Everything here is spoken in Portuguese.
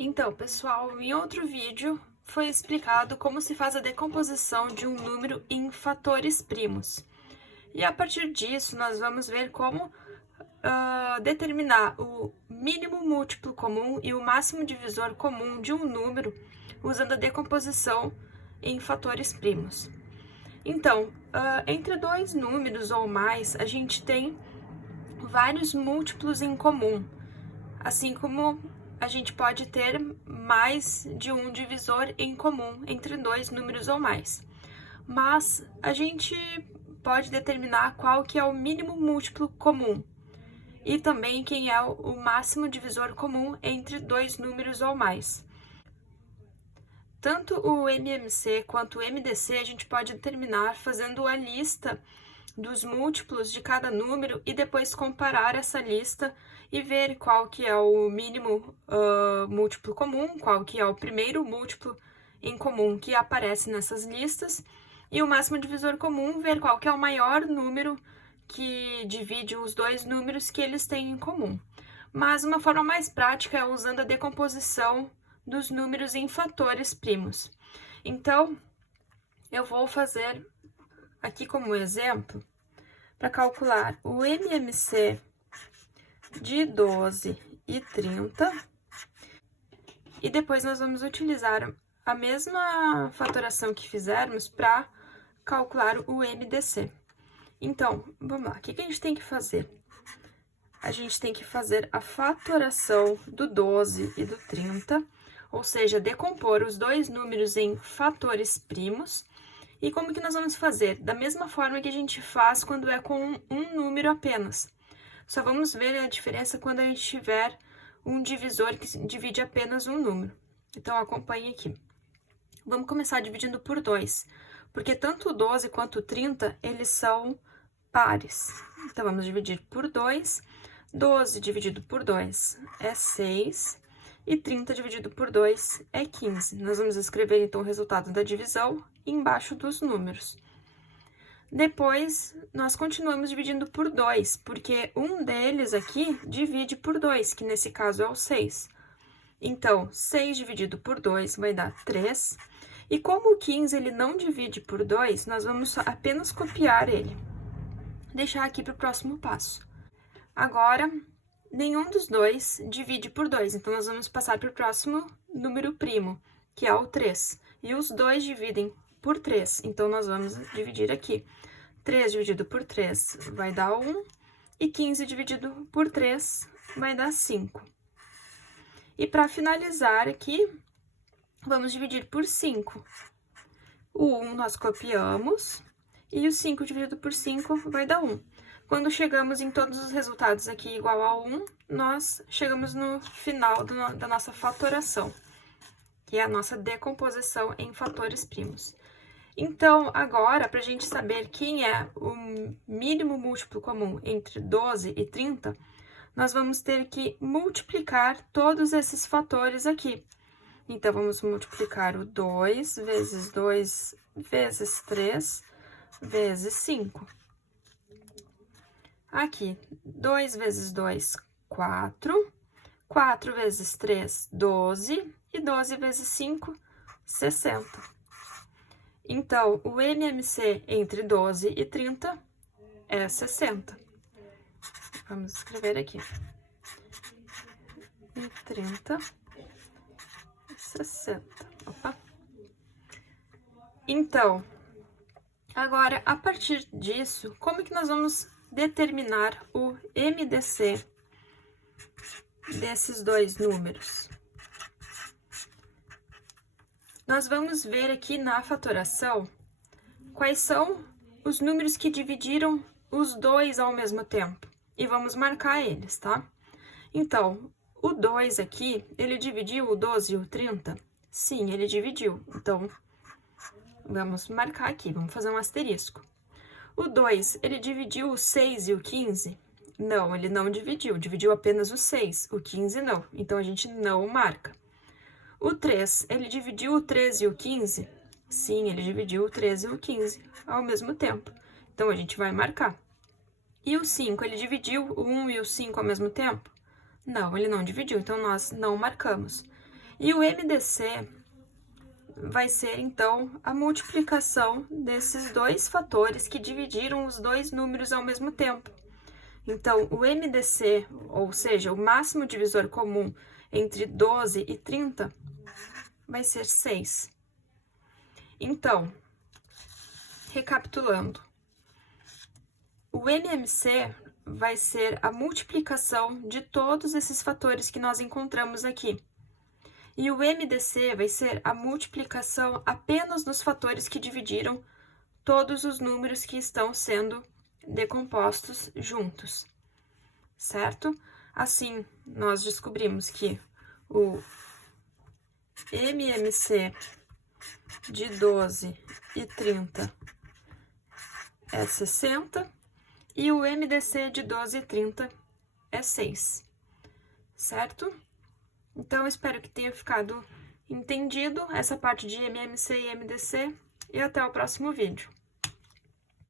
Então, pessoal, em outro vídeo foi explicado como se faz a decomposição de um número em fatores primos. E a partir disso, nós vamos ver como determinar o mínimo múltiplo comum e o máximo divisor comum de um número usando a decomposição em fatores primos. Então, entre dois números ou mais, a gente tem vários múltiplos em comum, assim como a gente pode ter mais de um divisor em comum entre dois números ou mais. Mas a gente pode determinar qual que é o mínimo múltiplo comum e também quem é o máximo divisor comum entre dois números ou mais. Tanto o MMC quanto o MDC a gente pode determinar fazendo a lista dos múltiplos de cada número e depois comparar essa lista e ver qual que é o mínimo múltiplo comum, qual que é o primeiro múltiplo em comum que aparece nessas listas, e o máximo divisor comum, ver qual que é o maior número que divide os dois números que eles têm em comum. Mas uma forma mais prática é usando a decomposição dos números em fatores primos. Então, eu vou fazer aqui como exemplo, para calcular o MMC de 12 e 30, e depois nós vamos utilizar a mesma fatoração que fizermos para calcular o MDC. Então, vamos lá, o que a gente tem que fazer? A gente tem que fazer a fatoração do 12 e do 30, ou seja, decompor os dois números em fatores primos. E como que nós vamos fazer? Da mesma forma que a gente faz quando é com um número apenas. Só vamos ver a diferença quando a gente tiver um divisor que divide apenas um número. Então, acompanhe aqui. Vamos começar dividindo por 2, porque tanto o 12 quanto o 30, eles são pares. Então, vamos dividir por 2. 12 dividido por 2 é 6. E 30 dividido por 2 é 15. Nós vamos escrever, então, o resultado da divisão embaixo dos números. Depois, nós continuamos dividindo por 2, porque um deles aqui divide por 2, que nesse caso é o 6. Então, 6 dividido por 2 vai dar 3. E como o 15 ele não divide por 2, nós vamos apenas copiar ele. Deixar aqui para o próximo passo. Agora, nenhum dos dois divide por 2, então nós vamos passar para o próximo número primo, que é o 3. E os dois dividem por 3, então nós vamos dividir aqui. 3 dividido por 3 vai dar 1, e 15 dividido por 3 vai dar 5. E para finalizar aqui, vamos dividir por 5. O 1 nós copiamos, e o 5 dividido por 5 vai dar 1. Quando chegamos em todos os resultados aqui igual a 1, nós chegamos no final da nossa fatoração, que é a nossa decomposição em fatores primos. Então, agora, para a gente saber quem é o mínimo múltiplo comum entre 12 e 30, nós vamos ter que multiplicar todos esses fatores aqui. Então, vamos multiplicar o 2 vezes 2 vezes 3 vezes 5. Aqui, 2 vezes 2, 4. 4 vezes 3, 12. E 12 vezes 5, 60. Então, o MMC entre 12 e 30 é 60. Vamos escrever aqui. E 30, 60. Opa. Então, agora, a partir disso, como que nós vamos determinar o MDC desses dois números? Nós vamos ver aqui na fatoração quais são os números que dividiram os dois ao mesmo tempo. E vamos marcar eles, tá? Então, o 2 aqui, ele dividiu o 12 e o 30? Sim, ele dividiu. Então, vamos marcar aqui, vamos fazer um asterisco. O 2, ele dividiu o 6 e o 15? Não, ele não dividiu, dividiu apenas o 6, o 15 não. Então, a gente não marca. O 3, ele dividiu o 13 e o 15? Sim, ele dividiu o 13 e o 15 ao mesmo tempo. Então, a gente vai marcar. E o 5, ele dividiu o 1 e o 5 ao mesmo tempo? Não, ele não dividiu, então nós não marcamos. E o MDC vai ser, então, a multiplicação desses dois fatores que dividiram os dois números ao mesmo tempo. Então, o MDC, ou seja, o máximo divisor comum entre 12 e 30, vai ser 6. Então, recapitulando, o MMC vai ser a multiplicação de todos esses fatores que nós encontramos aqui. E o MDC vai ser a multiplicação apenas nos fatores que dividiram todos os números que estão sendo decompostos juntos, certo? Assim, nós descobrimos que o MMC de 12 e 30 é 60 e o MDC de 12 e 30 é 6, certo? Então, espero que tenha ficado entendido essa parte de MMC e MDC e até o próximo vídeo.